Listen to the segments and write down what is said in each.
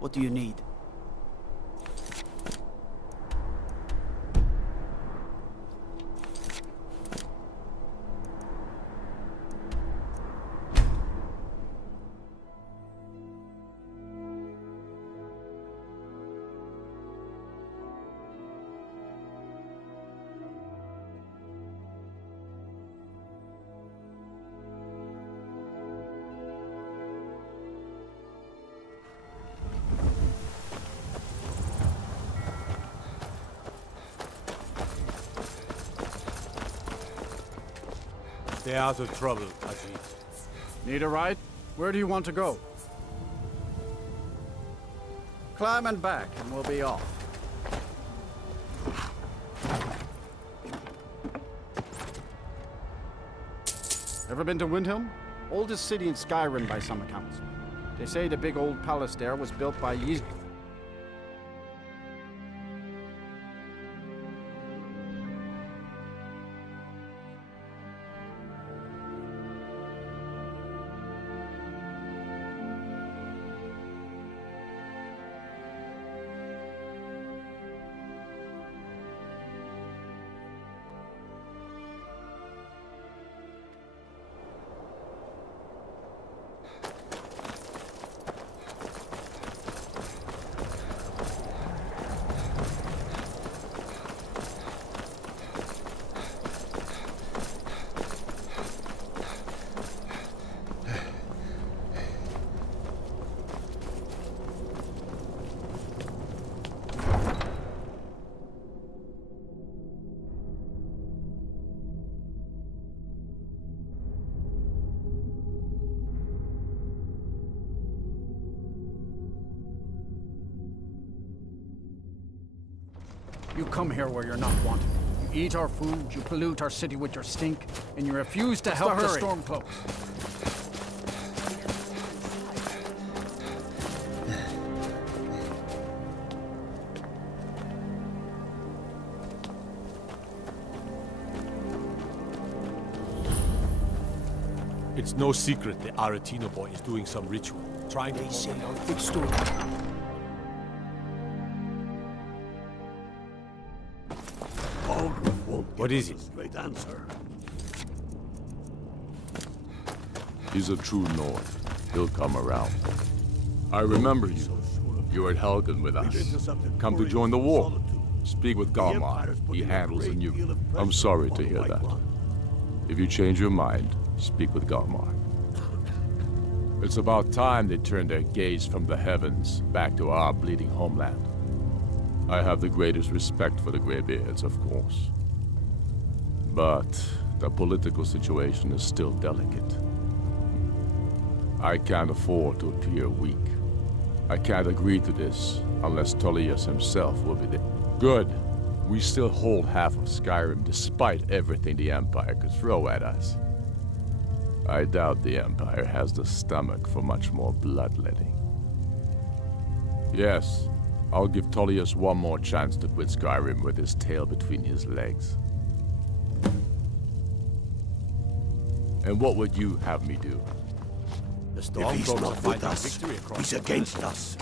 What do you need? Stay out of trouble, Ajit. Need a ride? Where do you want to go? Climb and back, and we'll be off. Ever been to Windhelm? Oldest city in Skyrim by some accounts. They say the big old palace there was built by Ys. You come here where you're not wanted. You eat our food, you pollute our city with your stink, and you refuse to help the Stormcloaks. It's no secret the Aretino boy is doing some ritual, trying to... They say our thick story. What is it? Straight answer. He's a true Nord. He'll come around. I remember you. You were at Helgen with us. Come to join the war. Speak with Galmar. He handles the nuke. I'm sorry to hear that. If you change your mind, speak with Galmar. It's about time they turned their gaze from the heavens back to our bleeding homeland. I have the greatest respect for the Greybeards, of course. But the political situation is still delicate. I can't afford to appear weak. I can't agree to this unless Tullius himself will be there. Good. We still hold half of Skyrim despite everything the Empire could throw at us. I doubt the Empire has the stomach for much more bloodletting. Yes, I'll give Tullius one more chance to quit Skyrim with his tail between his legs. And what would you have me do? The If he's Stormcloaks not are with fighting us, victory across he's the against land. us.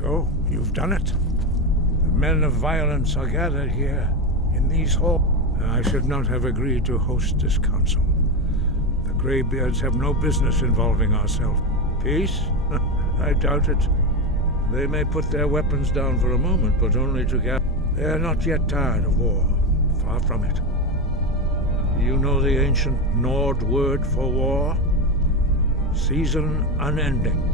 So, you've done it. The men of violence are gathered here, in these halls. I should not have agreed to host this council. The Greybeards have no business involving ourselves. Peace? I doubt it. They may put their weapons down for a moment, but only to gather. They are not yet tired of war. Far from it. You know the ancient Nord word for war? Season unending.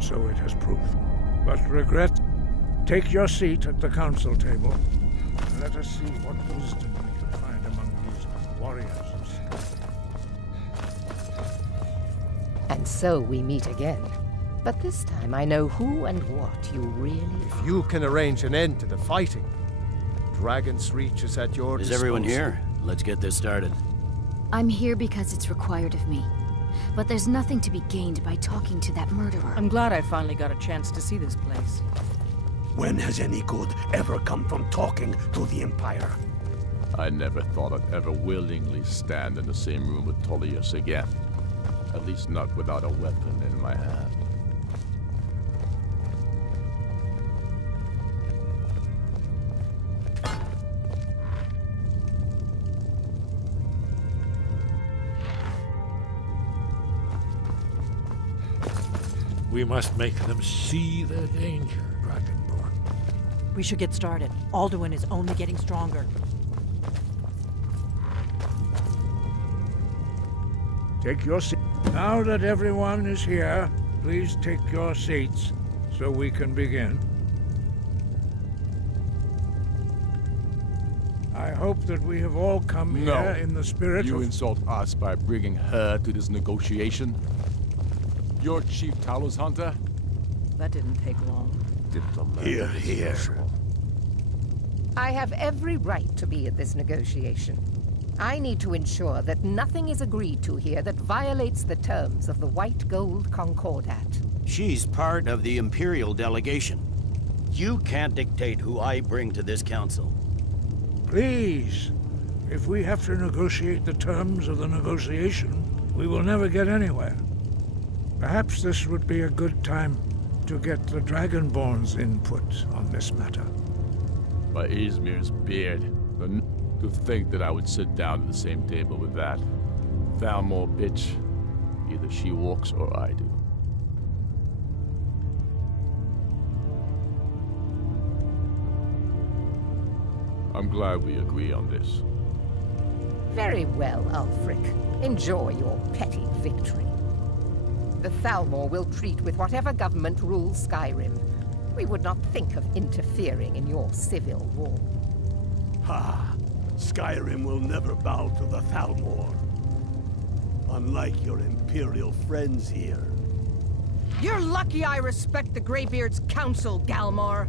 So it has proved. But regret, Take your seat at the council table, and let us see what wisdom we can find among these warriors of Skyrim. And so we meet again. But this time I know who and what you really are. If you can arrange an end to the fighting, Dragon's Reach is at your disposal. Is everyone here? Let's get this started. I'm here because it's required of me. But there's nothing to be gained by talking to that murderer. I'm glad I finally got a chance to see this place. When has any good ever come from talking to the Empire? I never thought I'd ever willingly stand in the same room with Tullius again. At least not without a weapon in my hand. We must make them see the danger, Dragonborn. We should get started. Alduin is only getting stronger. Take your seat. Now that everyone is here, please take your seats so we can begin. I hope that we have all come here in the spirit You of... insult us by bringing her to this negotiation? You're Chief Talos Hunter? That didn't take long. Hear, hear. I have every right to be at this negotiation. I need to ensure that nothing is agreed to here that violates the terms of the White Gold Concordat. She's part of the Imperial delegation. You can't dictate who I bring to this council. Please, if we have to negotiate the terms of the negotiation, we will never get anywhere. Perhaps this would be a good time to get the Dragonborn's input on this matter. By Izmir's beard, to think that I would sit down at the same table with that. Thalmor bitch. Either she walks or I do. I'm glad we agree on this. Very well, Ulfric. Enjoy your petty victory. The Thalmor will treat with whatever government rules Skyrim. We would not think of interfering in your civil war. Ha! Skyrim will never bow to the Thalmor. Unlike your Imperial friends here. You're lucky I respect the Greybeard's council, Galmar.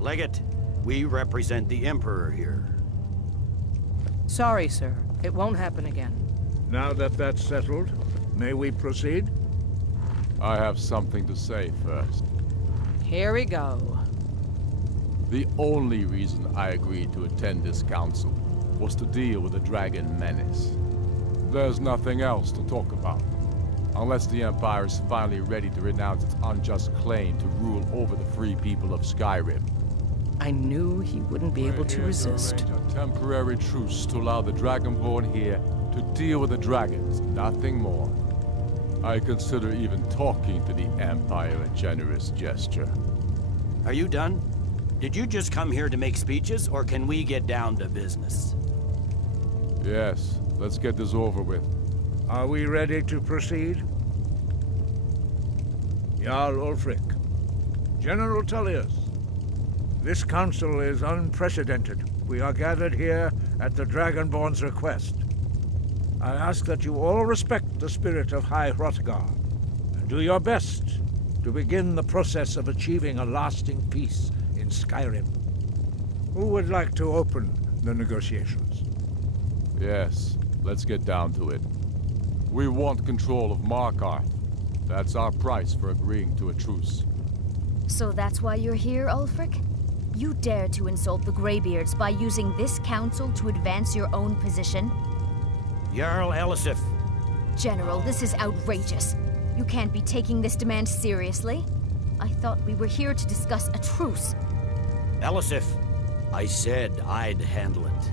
Legate, we represent the Emperor here. Sorry, sir. It won't happen again. Now that that's settled, may we proceed? I have something to say first. Here we go. The only reason I agreed to attend this council was to deal with the dragon menace. There's nothing else to talk about. Unless the Empire is finally ready to renounce its unjust claim to rule over the free people of Skyrim. I knew he wouldn't be able to resist. A temporary truce to allow the Dragonborn here to deal with the dragons, nothing more. I consider even talking to the Empire a generous gesture. Are you done? Did you just come here to make speeches, or can we get down to business? Yes, let's get this over with. Are we ready to proceed? Jarl Ulfric, General Tullius, this council is unprecedented. We are gathered here at the Dragonborn's request. I ask that you all respect the spirit of High Hrothgar, and do your best to begin the process of achieving a lasting peace in Skyrim. Who would like to open the negotiations? Yes, let's get down to it. We want control of Markarth. That's our price for agreeing to a truce. So that's why you're here, Ulfric? You dare to insult the Greybeards by using this council to advance your own position? Jarl Elisif. General, this is outrageous. You can't be taking this demand seriously. I thought we were here to discuss a truce. Elisif, I said I'd handle it.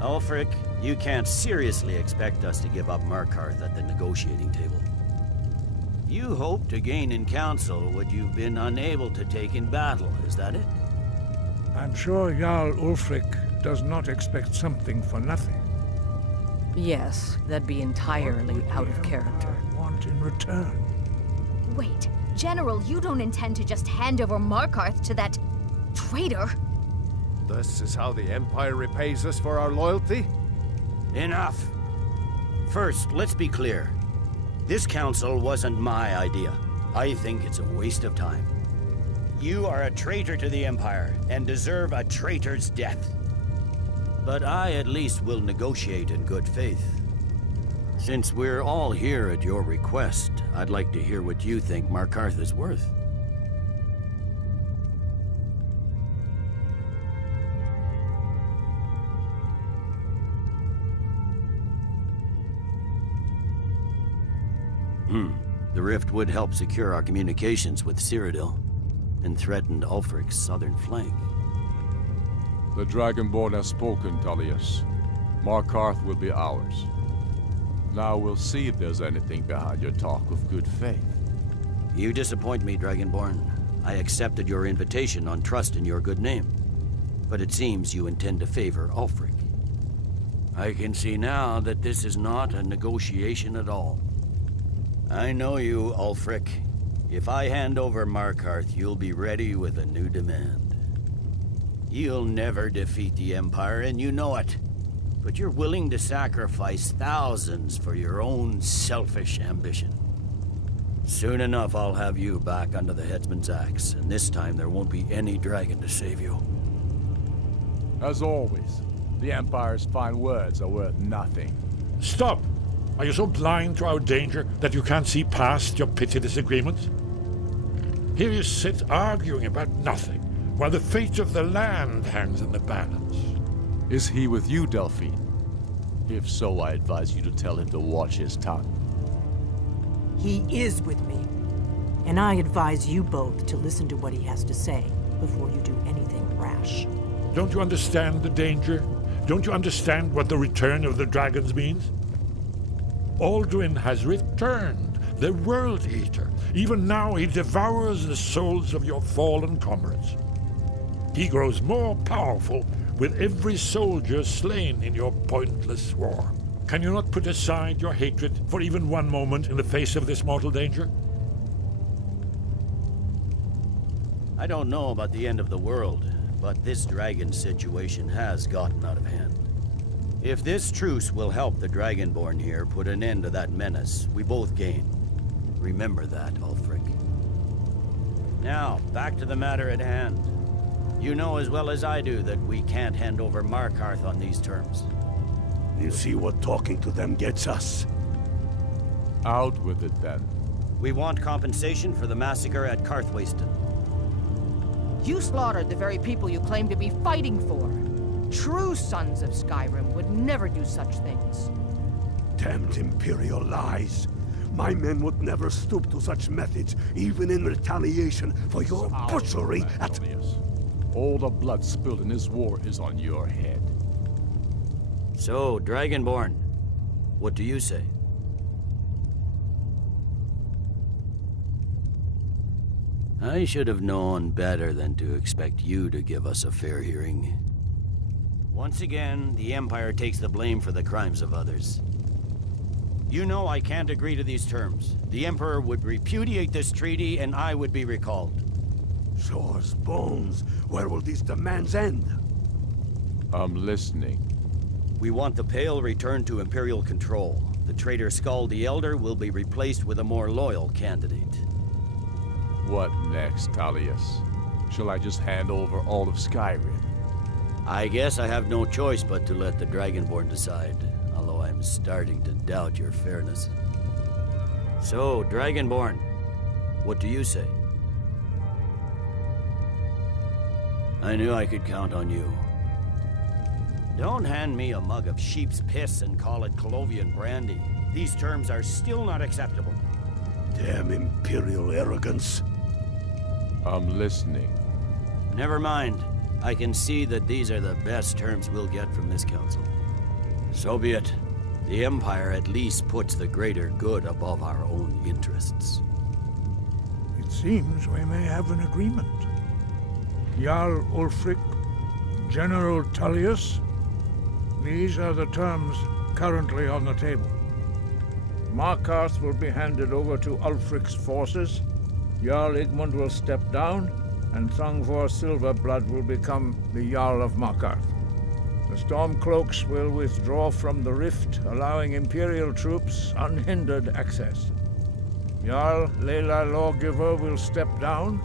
Ulfric, you can't seriously expect us to give up Markarth at the negotiating table. You hope to gain in council what you've been unable to take in battle, is that it? I'm sure Jarl Ulfric does not expect something for nothing. Yes, that'd be entirely out of character. Want in return? Wait, General, you don't intend to just hand over Markarth to that traitor? This is how the Empire repays us for our loyalty? Enough! First, let's be clear. This council wasn't my idea. I think it's a waste of time. You are a traitor to the Empire, and deserve a traitor's death. But I at least will negotiate in good faith. Since we're all here at your request, I'd like to hear what you think Markarth is worth. The rift would help secure our communications with Cyrodiil, and threatened Ulfric's southern flank. The Dragonborn has spoken, Tullius. Markarth will be ours. Now we'll see if there's anything behind your talk of good faith. You disappoint me, Dragonborn. I accepted your invitation on trust in your good name. But it seems you intend to favor Ulfric. I can see now that this is not a negotiation at all. I know you, Ulfric. If I hand over Markarth, you'll be ready with a new demand. You'll never defeat the Empire, and you know it. But you're willing to sacrifice thousands for your own selfish ambition. Soon enough, I'll have you back under the headsman's axe, and this time there won't be any dragon to save you. As always, the Empire's fine words are worth nothing. Stop! Are you so blind to our danger that you can't see past your petty disagreements? Here you sit arguing about nothing, while the fate of the land hangs in the balance. Is he with you, Delphine? If so, I advise you to tell him to watch his tongue. He is with me. And I advise you both to listen to what he has to say before you do anything rash. Don't you understand the danger? Don't you understand what the return of the dragons means? Alduin has returned, the World Eater. Even now he devours the souls of your fallen comrades. He grows more powerful with every soldier slain in your pointless war. Can you not put aside your hatred for even one moment in the face of this mortal danger? I don't know about the end of the world, but this dragon situation has gotten out of hand. If this truce will help the Dragonborn here put an end to that menace, we both gain. Remember that, Ulfric. Now, back to the matter at hand. You know as well as I do that we can't hand over Markarth on these terms. You see what talking to them gets us? Out with it, then. We want compensation for the massacre at Karthwasten. You slaughtered the very people you claim to be fighting for. True sons of Skyrim would never do such things. Damned Imperial lies. My men would never stoop to such methods, even in retaliation for your butchery at... All the blood spilled in this war is on your head. So, Dragonborn, what do you say? I should have known better than to expect you to give us a fair hearing. Once again, the Empire takes the blame for the crimes of others. You know I can't agree to these terms. The Emperor would repudiate this treaty, and I would be recalled. Show us bones. Where will these demands end? I'm listening. We want the Pale returned to Imperial control. The traitor Skull the Elder will be replaced with a more loyal candidate. What next, Tullius? Shall I just hand over all of Skyrim? I guess I have no choice but to let the Dragonborn decide, although I'm starting to doubt your fairness. So, Dragonborn, what do you say? I knew I could count on you. Don't hand me a mug of sheep's piss and call it Colovian brandy. These terms are still not acceptable. Damn Imperial arrogance. I'm listening. Never mind. I can see that these are the best terms we'll get from this council. So be it. The Empire at least puts the greater good above our own interests. It seems we may have an agreement. Jarl Ulfric, General Tullius, these are the terms currently on the table. Markarth will be handed over to Ulfric's forces. Jarl Igmund will step down, and Thongvor Silverblood will become the Jarl of Markarth. The Stormcloaks will withdraw from the rift, allowing Imperial troops unhindered access. Jarl Layla Lawgiver will step down,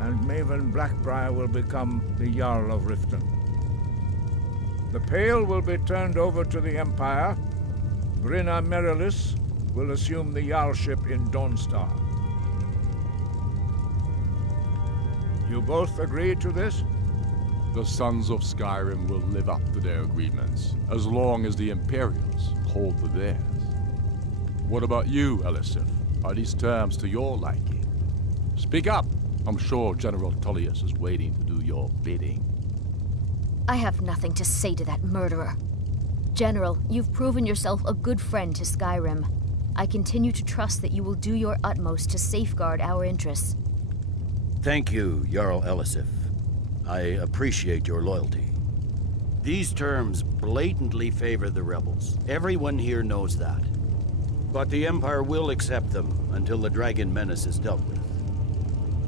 and Maven Blackbriar will become the Jarl of Riften. The Pale will be turned over to the Empire. Brinna Merilis will assume the Jarlship in Dawnstar. You both agree to this? The Sons of Skyrim will live up to their agreements, as long as the Imperials hold to theirs. What about you, Elisif? Are these terms to your liking? Speak up! I'm sure General Tullius is waiting to do your bidding. I have nothing to say to that murderer. General, you've proven yourself a good friend to Skyrim. I continue to trust that you will do your utmost to safeguard our interests. Thank you, Jarl Elisif. I appreciate your loyalty. These terms blatantly favor the rebels. Everyone here knows that. But the Empire will accept them until the Dragon Menace is dealt with.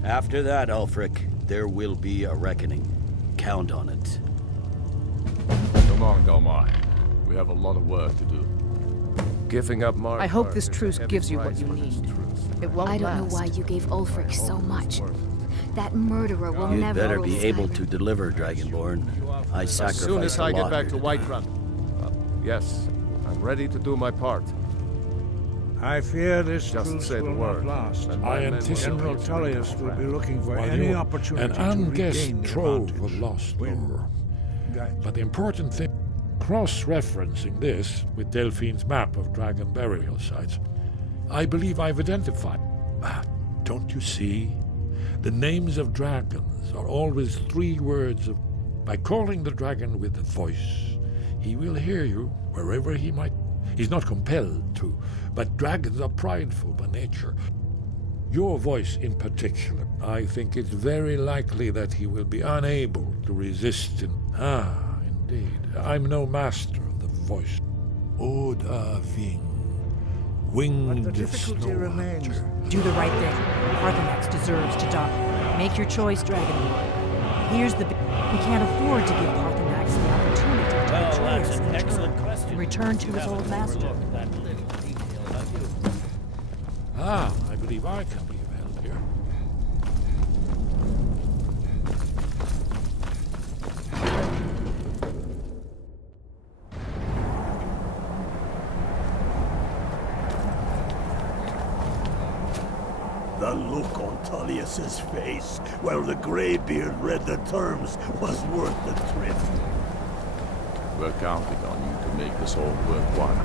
After that, Ulfric, there will be a reckoning. Count on it. Come on, Galmar. We have a lot of work to do. Giving up Markarth. I hope this truce gives you what you need. It won't I don't know last. why you gave Ulfric so much. That murderer will never You'd better rule be able Skyrim. to deliver, Dragonborn. I sacrificed As soon as I get back to White. Whiterun. Yes, I'm ready to do my part. I fear this Just truce say the will word, not last. and I my men will anticipate General Tullius will be looking for While any you're opportunity an to regain unguessed the trove advantage. of lost Win. lore. Gotcha. But the important thing, cross-referencing this with Delphine's map of dragon burial sites, I believe I've identified. Don't you see? The names of dragons are always 3 words of... By calling the dragon with a voice, he will hear you wherever he might. He's not compelled to, but dragons are prideful by nature. Your voice in particular, I think it's very likely that he will be unable to resist indeed. I'm no master of the voice. Oda Ving, winged But the difficulty snow remains. hunter. Do the right thing. Parthenax deserves to die. Make your choice, Dragonborn. Here's the... We can't afford to give Parthenax the opportunity to betray us in return to his old master. I believe I can be of help here. The look on Tullius's face, where the Greybeard read the terms, was worth the trip. We're counting on you to make this all worthwhile.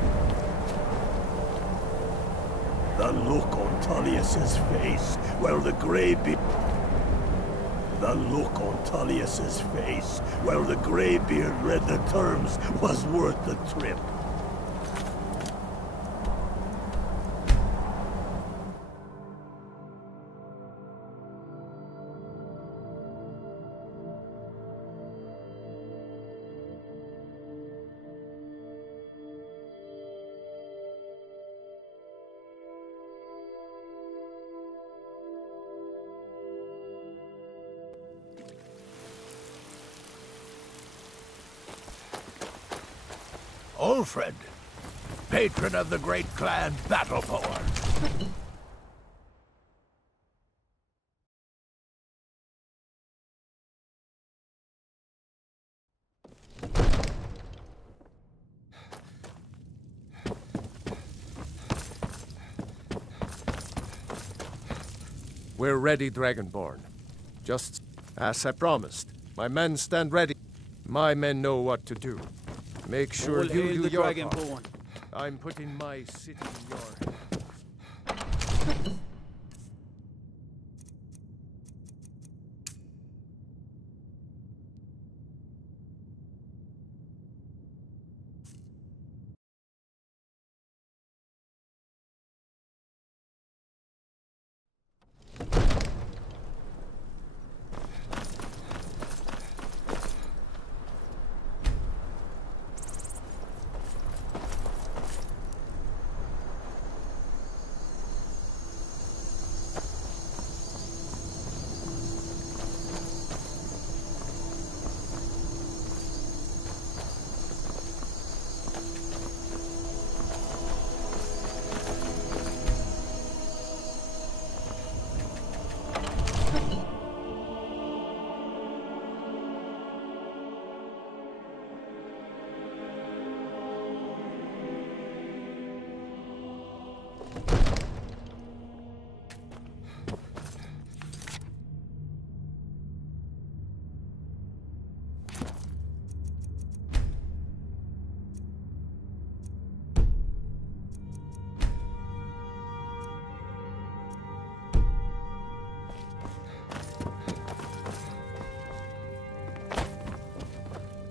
The look on Tullius's face, where the Greybeard... The look on Tullius's face, where the Greybeard read the terms, was worth the trip. Ulfred, patron of the great clan Battleborn. We're ready, Dragonborn. Just as I promised. My men stand ready. My men know what to do. Make sure you do your part. I'm putting my city in your hands.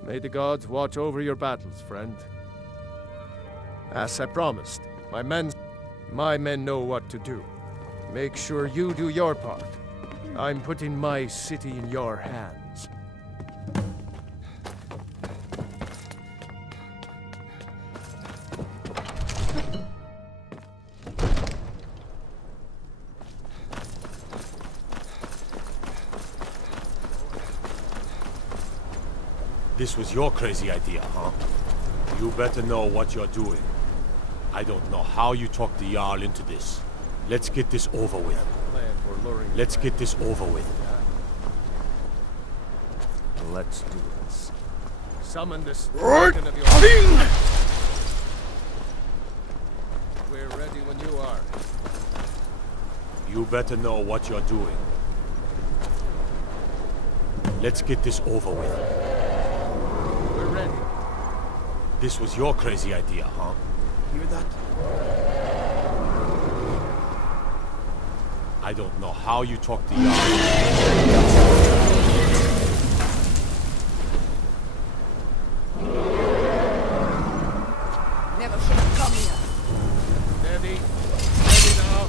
May the gods watch over your battles, friend. As I promised, my men know what to do. Make sure you do your part. I'm putting my city in your hands. This was your crazy idea, huh? You better know what you're doing. I don't know how you talked the Jarl into this. Let's get this over with. Let's get this over with. Let's do this. Summon this Right. dragon of your... We're ready when you are. You better know what you're doing. Let's get this over with. We're ready. This was your crazy idea, huh? Hear that? I don't know how you talked the Jarl. Never should have come here. Steady. Steady now.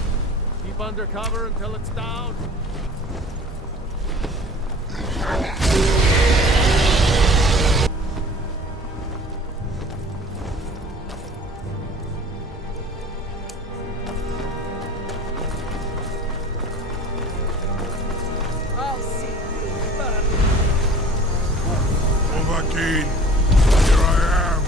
Keep under cover until it's down. I'll see you burn. Overkeen, here I am.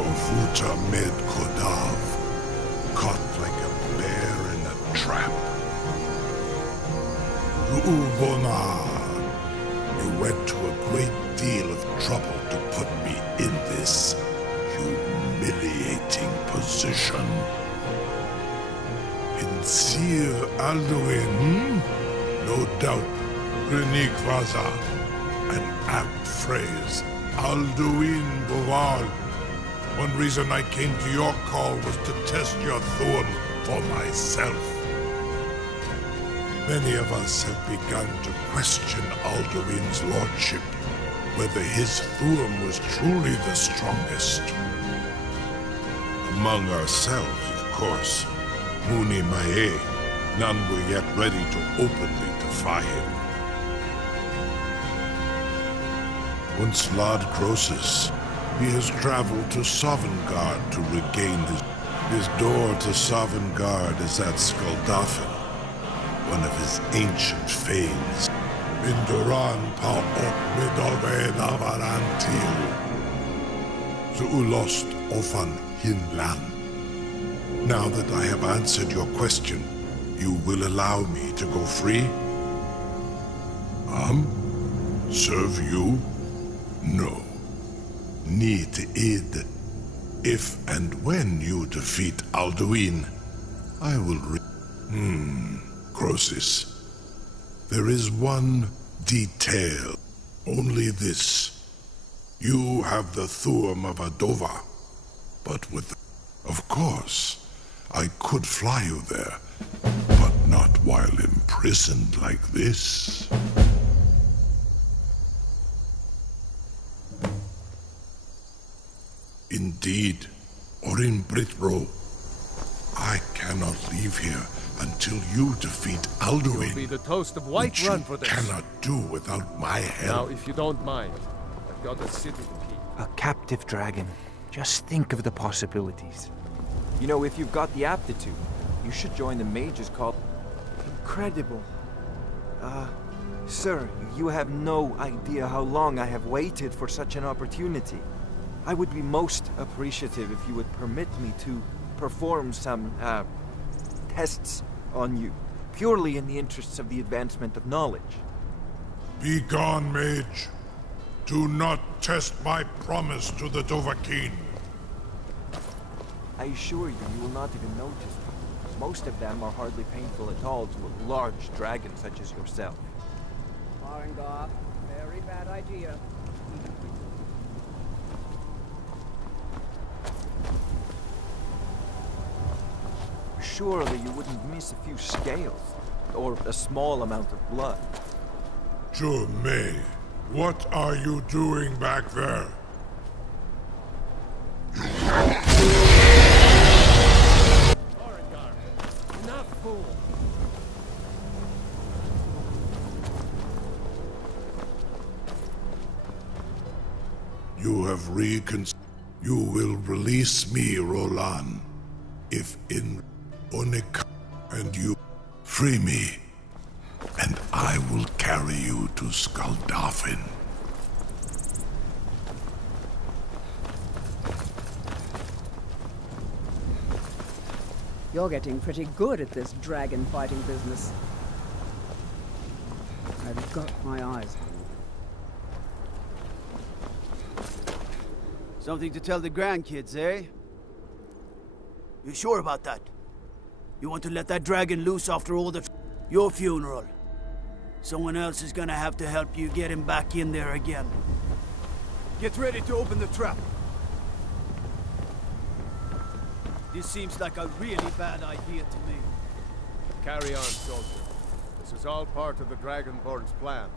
Ofuta med Kodav, caught like a bear in a trap. Ru'ubona, you went to a great deal of trouble to put me in this humiliating position. Insir Alduin, no doubt, Renik Vaza, an apt phrase, Alduin Boval. One reason I came to your call was to test your Thuum for myself. Many of us have begun to question Alduin's lordship, whether his Thuum was truly the strongest. Among ourselves, of course, Muni Mae, none were yet ready to openly defy him. Once Lord Croesus, he has traveled to Sovngarde to regain his door to Sovngarde is at Skuldafn, one of his ancient fanes. Minduran pa ok midove navarantil. Zuulost ofan hinlan. Now that I have answered your question, you will allow me to go free? Serve you? No. Need aid. If and when you defeat Alduin, I will Croesus. There is one detail. Only this. You have the Thuum of Adova, but with... Of course, I could fly you there, but not while imprisoned like this. Indeed, Orin Britro, I cannot leave here until you defeat Alduin. You'll be the toast of Whiterun for this. Cannot do without my help. Now, if you don't mind, I've got a city to keep. A captive dragon. Just think of the possibilities. You know, if you've got the aptitude, you should join the mages called... Incredible. Sir, you have no idea how long I have waited for such an opportunity. I would be most appreciative if you would permit me to perform some, tests on you, purely in the interests of the advancement of knowledge. Be gone, mage. Do not test my promise to the Dovahkiin. I assure you, you will not even notice them. Most of them are hardly painful at all to a large dragon such as yourself. Farengar, very bad idea. Surely you wouldn't miss a few scales, or a small amount of blood. May, what are you doing back there? Enough, fool! You have You will release me, Roland, if in Onik and you free me, and I will carry you to Skaldafin. You're getting pretty good at this dragon fighting business. I've got my eyes on you. Something to tell the grandkids, eh? You sure about that? You want to let that dragon loose after all your funeral? Someone else is gonna have to help you get him back in there again. Get ready to open the trap. This seems like a really bad idea to me. Carry on, soldier. This is all part of the Dragonborn's plan.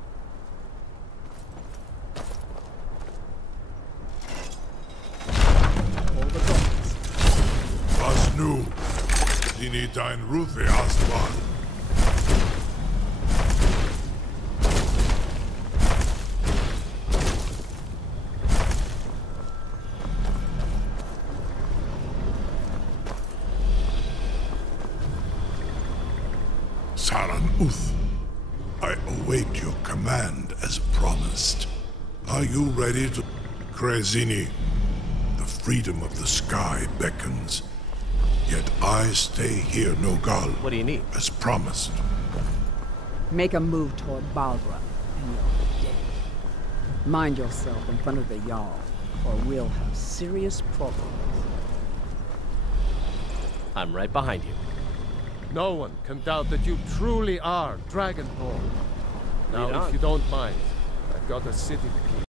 All the gods. Was nu? Dini dein Ruthi Aswan. Saran Uth, I await your command as promised. Are you ready to... Krezini, the freedom of the sky beckons. Yet I stay here, Nogal. What do you need? As promised. Make a move toward Balgra, and you're dead. Mind yourself in front of the Jarl, or we'll have serious problems. I'm right behind you. No one can doubt that you truly are Dragonborn. Now, if you don't mind, I've got a city to keep.